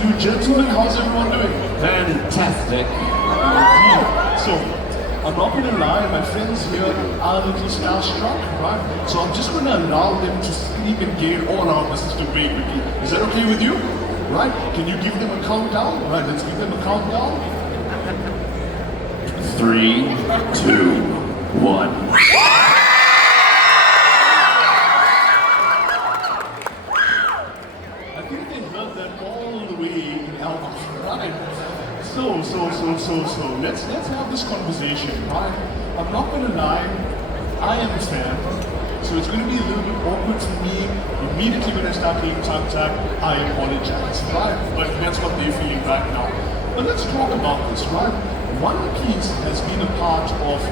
afternoon, gentlemen. How's everyone doing? Fantastic. Indeed. So, I'm not going to lie, my friends here are a little starstruck, right? So I'm just going to allow them to scream and gale all around this Mr. Big Ricky. Is that okay with you? Right? Can you give them a countdown? Right, let's give them a countdown. 3, 2, 1. So, let's have this conversation, right? I'm not gonna lie, I am a fan, so it's gonna be a little bit awkward for me. Immediately when I start getting tongue-tied, I apologize, right? But that's what they're feeling right now. But let's talk about this, right? One Piece has been a part of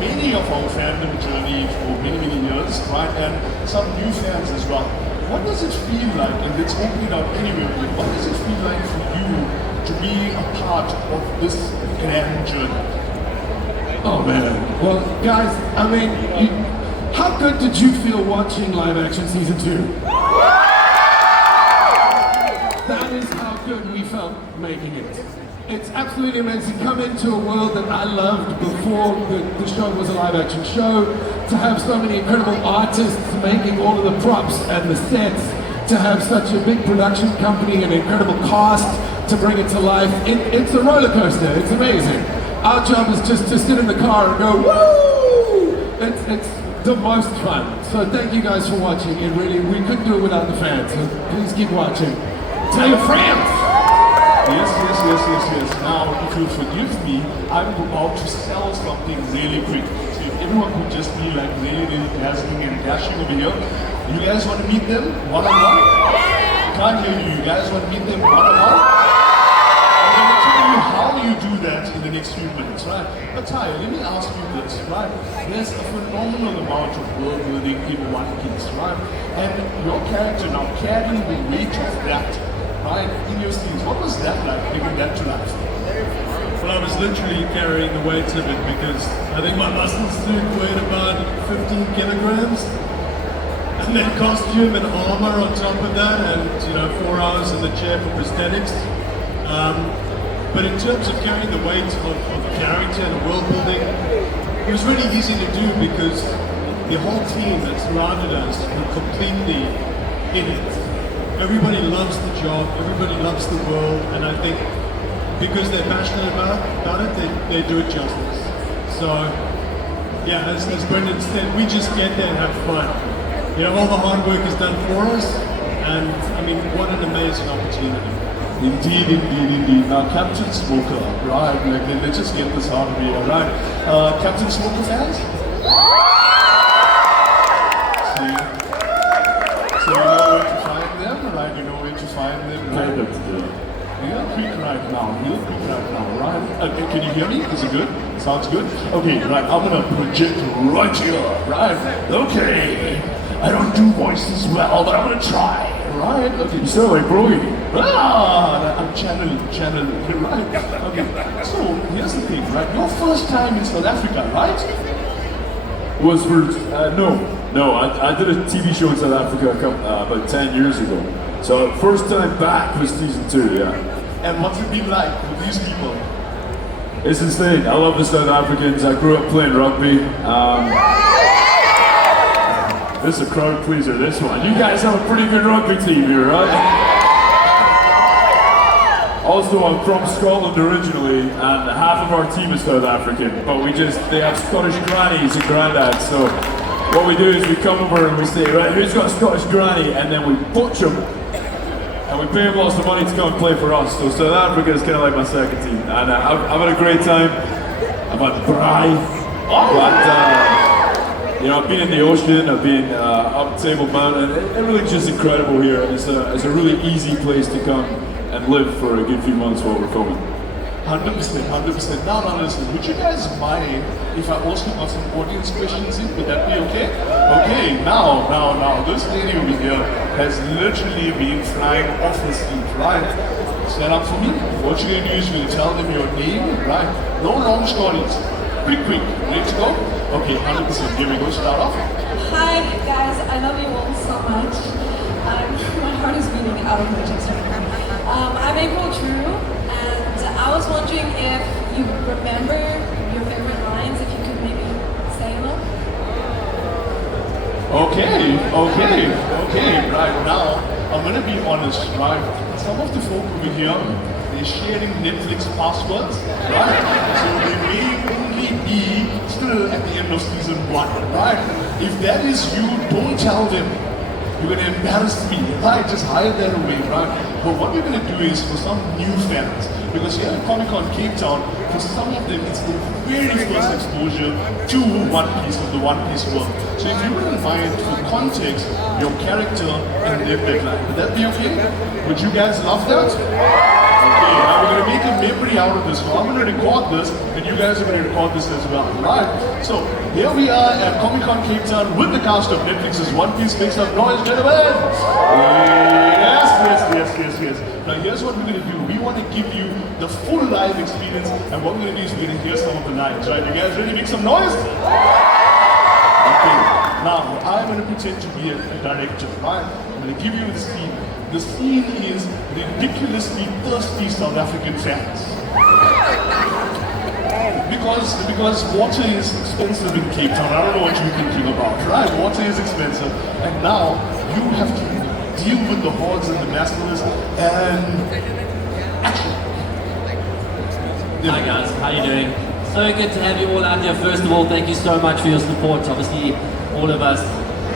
many of our fandom journey for many years, right? And some new fans as well. What does it feel like, and let's open it up anyway, what does it feel like for you to be a part of this grand journey? Oh man, well guys, I mean, how good did you feel watching live action season 2? That is how good we felt making it. It's absolutely amazing. Come into a world that I loved before the show was a live action show, to have so many incredible artists making all of the props and the sets, to have such a big production company and incredible cast to bring it to life. It's a roller coaster, it's amazing. Our job is just to sit in the car and go, woo! It's the most fun. So thank you guys for watching. It really, we couldn't do it without the fans, so please keep watching. Tell your friends! Yes. Now, if you forgive me, I'm about to sell something really quick. So if everyone could just be like really dazzling and dashing over here. You guys want to meet them one-on-one? Can't hear you. You guys want to meet them one-on-one? I'm going to tell you how you do that in the next few minutes, right? But Ty, let me ask you this, right? There's a phenomenal amount of world building in One Piece, right? And your character now carrying the weight of that, right, in your scenes. What was that like, bringing that to life? Well, I was literally carrying the weight of it because I think my muscle suit weighed about 15 kilograms. And then costume and armor on top of that, and 4 hours in the chair for prosthetics. But in terms of carrying the weight of the character and the world building, it was really easy to do because the whole team that surrounded us were completely in it. Everybody loves the job, everybody loves the world, and I think because they're passionate about it, they do it justice. So, yeah, as Brendan said, we just get there and have fun. All the hard work is done for us, and I mean, what an amazing opportunity. Indeed. Now, Captain Smoker, right? Let's just get this out of here, right? Captain Smoker fans? See? So you know where to find them, right? You know where to find them, right? Real quick right now, right? Can you hear me? Is it good? Sounds good? Okay, right, I'm gonna project right here, right? Okay. I don't do voices well, but I'm gonna try, right? Okay. You sound like Brody. I'm channeling, right? Okay, so here's the thing, right? Your first time in South Africa, right? Was for, no, I did a TV show in South Africa about 10 years ago. So first time back was season 2, yeah. And what's it been like with these people? It's insane. I love the South Africans. I grew up playing rugby. This is a crowd pleaser, this one. You guys have a pretty good rugby team here, right? Also, I'm from Scotland originally, and half of our team is South African, but they have Scottish grannies and granddads, so what we do is we come over and we say, right, who's got a Scottish granny? And then we butch them, and we pay them lots of money to come and play for us. So South Africa is kind of like my second team, and I've had a great time. I've had braai, I've been in the ocean, I've been up Table Mountain. Everything's just incredible here. It's a really easy place to come and live for a good few months while we're filming. 100%. Now listen, would you guys mind if I also got some audience questions in? Would that be okay? Okay, now, this lady over here has literally been flying off the seat, right? Stand up for me. What you're going to do is you're going to tell them your name, right? No long stories. Quick. Ready to go? Okay, 100%. Here we go. Start off. Hi, guys. I love you all so much. My heart is beating out of my chest right now. I'm April True, and I was wondering if you remember your favorite lines, if you could maybe say them. Okay, right now, I'm gonna be honest, right? Some of the folk over here, they're sharing Netflix passwords, right? So they may only be still at the end of season 1, right? If that is you, don't tell them. You're gonna embarrass me, right? Just hide that away, right? But what we're gonna do is for some new fans, because here at Comic-Con Cape Town, for some of them it's their very first exposure to One Piece, of the One Piece world. So if you wouldn't mind, for context, your character and their deadline, would that be okay? Would you guys love that? Okay, now we're gonna make a memory out of this. So I'm gonna record this, and you guys are gonna record this as well, right? So here we are at Comic-Con Cape Town with the cast of Netflix's One Piece. Make some noise, gentlemen! Yes. Now here's what we're gonna do. We want to give you the full live experience, and what we're gonna do is we're gonna hear some of the lines, right? You guys ready to make some noise? Okay, now I'm gonna pretend to be a director, right? I'm gonna give you the scene. The scene is ridiculously thirsty South African fans. Because water is expensive in Cape Town. I don't know what you're thinking about, right? Water is expensive, and now you have to deal with the hordes and the massacres and action. Hi guys, how you doing? So good to have you all out there. First of all, thank you so much for your support. Obviously, all of us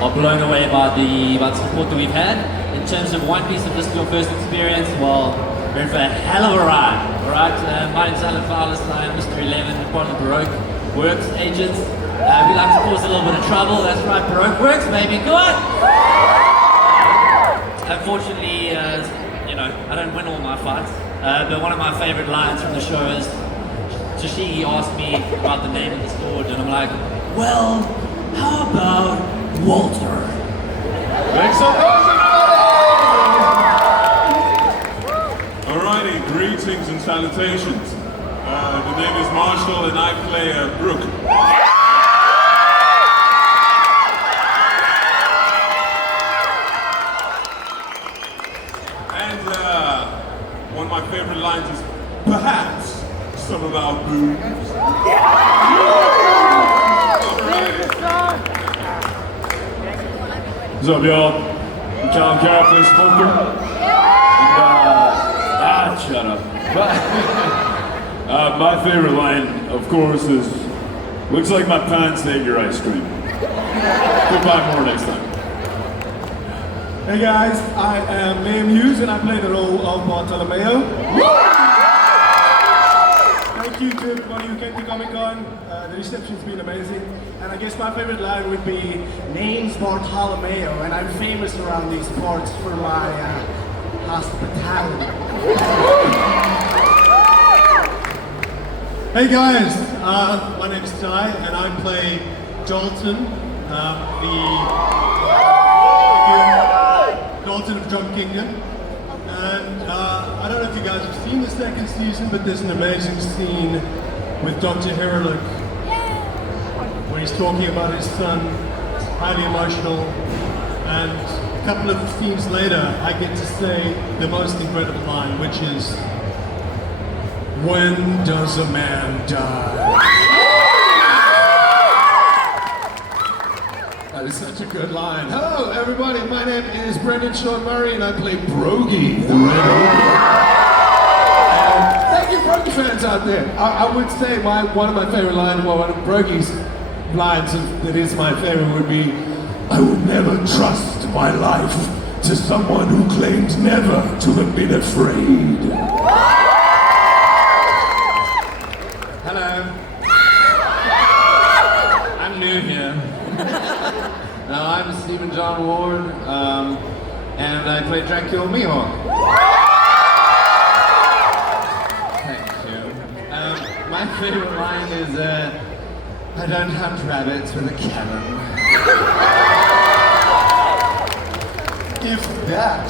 are blown away by the support that we've had. In terms of One Piece, if this is your first experience, well, we're in for a hell of a ride. Alright, my name's Alan Fowlis, I am Mr. 11, part of the Baroque Works agents. We like to cause a little bit of trouble. That's right, Baroque Works, baby, go on! Unfortunately, I don't win all my fights, but one of my favorite lines from the show is Toshigi asked me about the name of the sword, and I'm like, well, how about Walter? Make some noise, everybody! Alrighty, greetings and salutations. The name is Marshall and I play Brooke. One of my favorite lines is, perhaps, some of our boobs. What's up, y'all? I'm Callum Carroll, plays Poker. And, shut up. My favorite line, of course, is, looks like my pants ate your ice cream. Goodbye more next time. Hey guys, I am Liam Hughes and I play the role of Bartolomeo. Thank you to everybody who came to Comic-Con. The reception's been amazing. And I guess my favorite line would be, name's Bartolomeo and I'm famous around these parts for my hospitality. Hey guys, my name's Ty and I play Dalton, Dalton of Drum Kingdom. And I don't know if you guys have seen the second season, but there's an amazing scene with Dr. Herolic where he's talking about his son. It's highly emotional. And a couple of scenes later, I get to say the most incredible line, which is, when does a man die? That is such a good line. Hello, everybody. My name is Brendan Sean Murray, and I play Brogy, the Red Ogre. Thank you, Brogy fans out there. I would say one of my favorite lines, well, one of Brogy's lines that is my favorite would be, I would never trust my life to someone who claimed never to have been afraid. Hello. I'm new here. Now I'm Stephen John Ward, and I play Dracula Mihawk. Thank you. My favorite line is, I don't hunt rabbits with a cannon. If that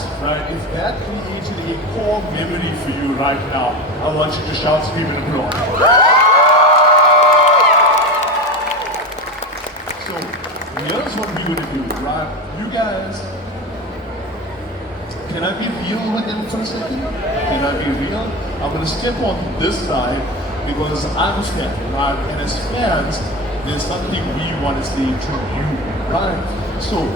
created a core memory for you right now, I want you to shout, scream, and applaud. So, here's what we're gonna do, right? You guys, Can I be real with them for a second? Can I be real? I'm gonna step on this side because I'm a fan, right? And as fans, there's something we want to say to you, right? So,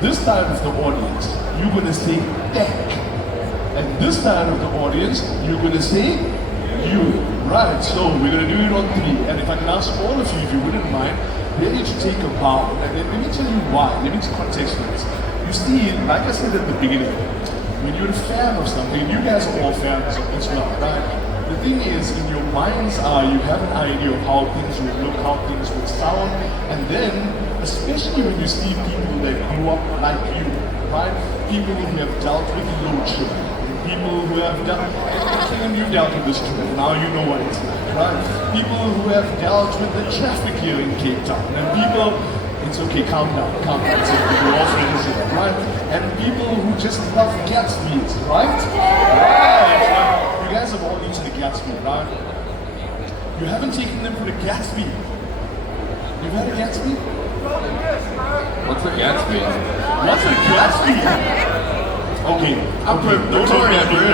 this side of the audience, you're gonna say thank. And this side of the audience, you're gonna say you, right? So, we're gonna do it on 3. And if I can ask all of you, if you wouldn't mind, really to take a bow. And then let me tell you why. Let me contextualize. You see, like I said at the beginning, when you're a fan of something, you guys are all fans as well, right? The thing is, in your mind's eye, you have an idea of how things will look, how things will sound, and then, especially when you see people that grew up like you, right? People who have dealt with load shedding, people who have dealt, and you dealt with this too, now you know what it's like, right? People who have dealt with the traffic here in Cape Town, and people, it's okay, calm down, it's okay, we're all friends here, right? And people who just love Gatsby's, right? Right! You guys have all eaten the Gatsby, right? You haven't taken them for the Gatsby. You've had a Gatsby? What's a Gatsby? What's a Gatsby? Okay, I'm Victoria brew.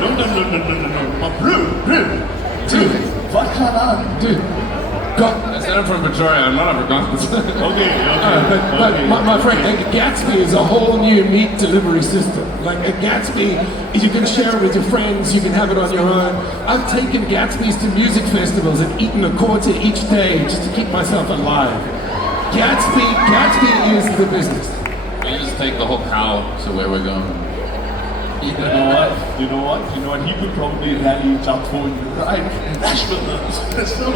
No. Brew. Dude, what kind of? Dude. I said I'm from Victoria, I'm not Afrikaans. Okay. But my friend, a Gatsby is a whole new meat delivery system. Like a Gatsby, you can share it with your friends, you can have it on your own. I've taken Gatsbys to music festivals and eaten a quarter each day just to keep myself alive. Gatsby is the business. You just take the whole cow to where we're going. You know what? He could probably rally it up for you, right? Nashville. So,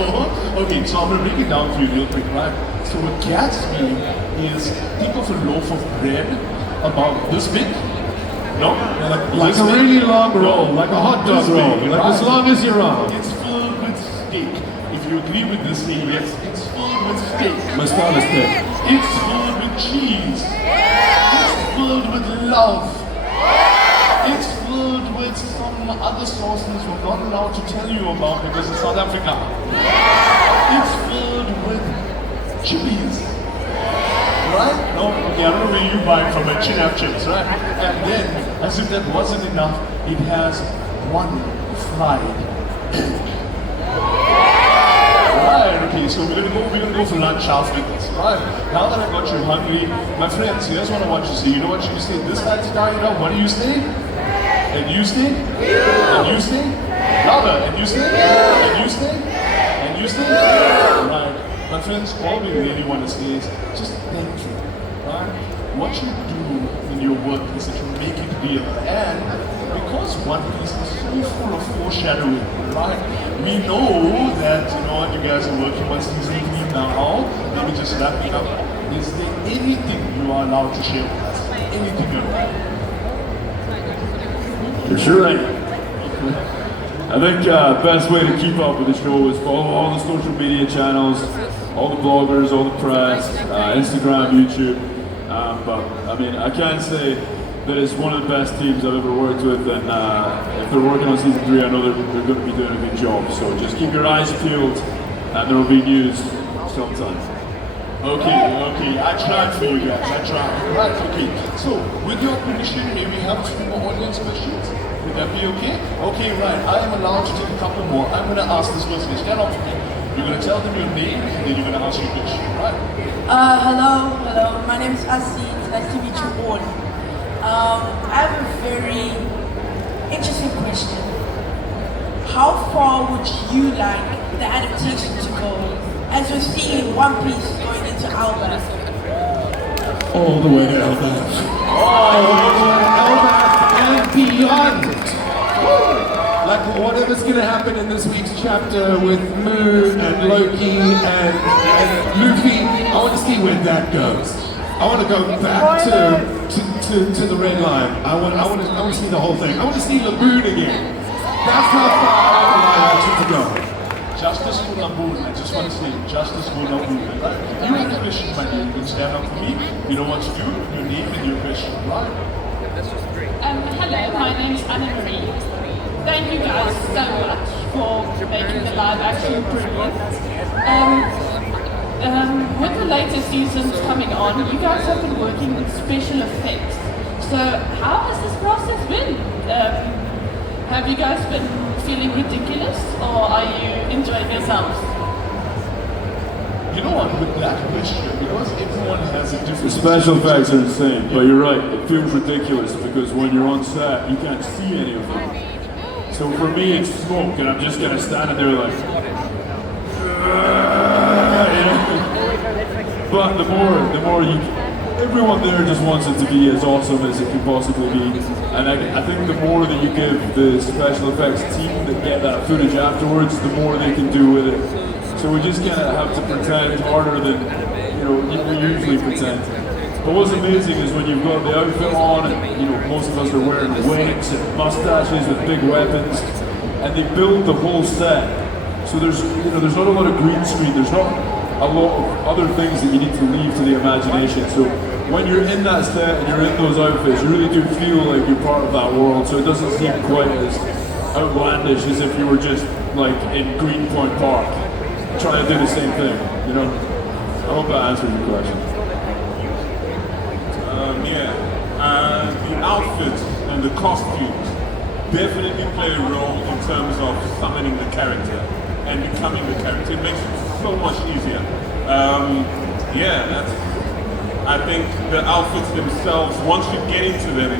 okay, so I'm gonna break it down for you real quick, right? So a Gatsby is, think of a loaf of bread about this big. No? Like a really long roll, like a hot dog roll, like as long as your arm. It's filled with steak. If you agree with this, say yes. It's filled with steak. My style is steak. It's filled with cheese. It's filled with love. It's filled with some other sauces we're not allowed to tell you about because it's South Africa. It's filled with chilies. Right? No? Okay, I don't know where you buy it from, but chin-up chips, right? And then, as if that wasn't enough, it has one fried egg. Right, okay, so we're gonna go for lunch after this, right? Now that I got you hungry, my friends, here's what I want you to say. You know what you say? This side's dying up, what do you say? And you say? And you say? Louder, and you say? And you say? And you say? Right. My friends, all we really want to say is just thank you, right? What you do in your work is that you make it real. And because One Piece is so full of foreshadowing, right? We know that, you guys are working on season 3 now. Let me just wrap it up. Is there anything you are allowed to share with us? Anything at all? You're sure right. I think best way to keep up with the show is follow all the social media channels, all the bloggers, all the press, Instagram, YouTube. But I mean, I can say that it's one of the best teams I've ever worked with, and if they're working on season 3, I know they're going to be doing a good job. So just keep your eyes peeled, and there will be news sometime. Okay, I tried for you guys, I tried. Right, okay. So, with your permission, may we have 2 more audience questions? Would that be okay? Okay, right, I am allowed to take a couple more. I'm going to ask this person, stand up for me. You're going to tell them your name, and then you're going to ask your question, right? Hello, my name is Asit, nice to meet you all. I have a very interesting question. How far would you like the adaptation to go as we're seeing One Piece going into Alba? All the way to Elbath. All the way to Elbath and beyond. Like whatever's going to happen in this week's chapter with Moon and Loki and Luffy, I want to see where that goes. I want to go back to the red line. I want to see the whole thing. I want to see Laboon again. That's how far I want the live action to go. Justice for Laboon. I just want to say, justice for Laboon. Right? You have a question, my dear. You can stand up for me. You know what to do. Your name and your question, right? Hello, my name's Anna Marie. Thank you guys so much for making the live action brilliant. With the later seasons coming on, you guys have been working with special effects. So how has this process been? Have you guys been feeling ridiculous, or are you enjoying yourselves? You know what, with that question, because everyone has a different... The special effects are insane, but you're right, it feels ridiculous because when you're on set, you can't see any of them. So for me, it's smoke, and I'm just kind of standing there like... you know? But the more you... Everyone there just wants it to be as awesome as it can possibly be. And I think the more that you give the special effects team that get that footage afterwards, the more they can do with it. So we just kind of have to pretend harder than, you know, we usually pretend. But what's amazing is when you've got the outfit on and, you know, most of us are wearing wigs and mustaches with big weapons, and they build the whole set. So there's, you know, there's not a lot of green screen, there's not a lot of other things that you need to leave to the imagination. So when you're in that set and you're in those outfits, you really do feel like you're part of that world. So it doesn't seem quite as outlandish as if you were just like in Greenpoint Park trying to do the same thing, you know? I hope that answers your question. The outfits and the costumes definitely play a role in terms of summoning the character and becoming the character. It makes it so much easier. I think the outfits themselves, once you get into them,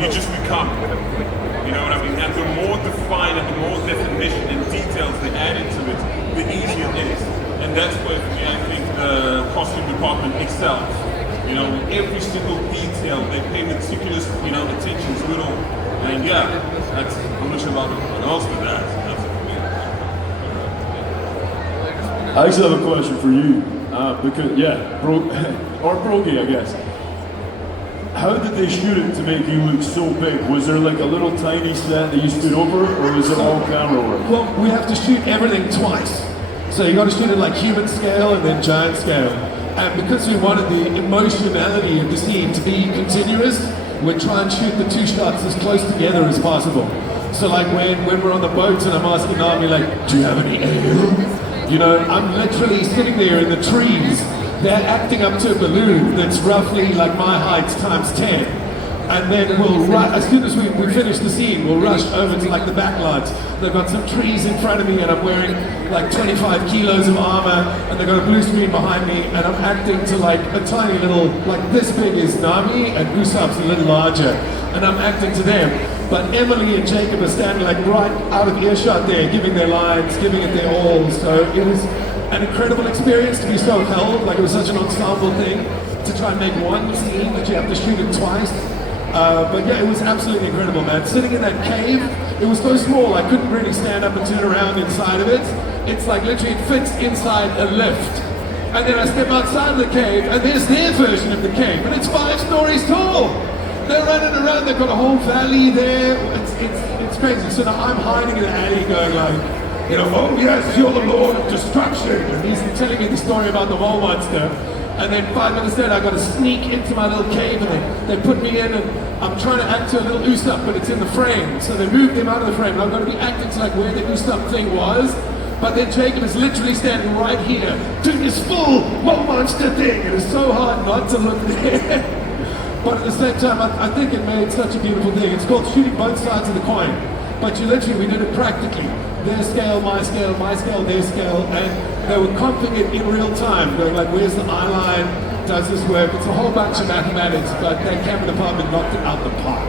you just become. You know what I mean? And the more defined and the more definition and details they add into it, the easier it is. And that's where, for me, I think the costume department excels. You know, every single detail, they pay meticulous, you know, attention to it all. And yeah, I'm not sure about anyone else, but that's it for me. I actually have a question for you, because, or Brogy, I guess. How did they shoot it to make you look so big? Was there like a little tiny set that you stood over, or was it all camera work? Well, we have to shoot everything twice. So you got to shoot it like human scale and then giant scale. And because we wanted the emotionality of the scene to be continuous, we try and shoot the two shots as close together as possible. So like when we're on the boat and I'm asking Nami like, do you have any ale? You know, I'm literally sitting there in the trees. They're acting up to a balloon that's roughly like my height times 10. And then we'll as soon as we finish the scene, we'll rush over to like the backlines. They've got some trees in front of me and I'm wearing like 25 kilos of armor and they've got a blue screen behind me and I'm acting to like a tiny little, like this big is Nami and Usopp's a little larger. And I'm acting to them. But Emily and Jacob are standing like right out of earshot there, giving their lines, giving it their all. So it was an incredible experience to be so held, like it was such an ensemble thing, to try and make one scene that you have to shoot it twice. But yeah, it was absolutely incredible, man. Sitting in that cave, it was so small, I couldn't really stand up and turn around inside of it. It's like literally it fits inside a lift. And then I step outside of the cave, and there's their version of the cave, and it's 5 stories tall. They're running around, they've got a whole valley there. It's crazy. So now I'm hiding in the alley going like, you know, oh yes, you're the Lord of Destruction. And he's telling me the story about the wall monster. And then 5 minutes later, I got to sneak into my little cave and they put me in and I'm trying to act to a little Usopp, but it's in the frame. So they moved him out of the frame and I'm going to be acting to like where the Usopp thing was. But then Jacob is literally standing right here doing this full wall monster thing. It is so hard not to look there. But at the same time, I think it made such a beautiful thing. It's called shooting both sides of the coin. But you literally, we did it practically. Their scale, my scale, their scale, and they were comping it in real time, going like, where's the eye line, does this work? It's a whole bunch of mathematics, but that camera department knocked it out the park.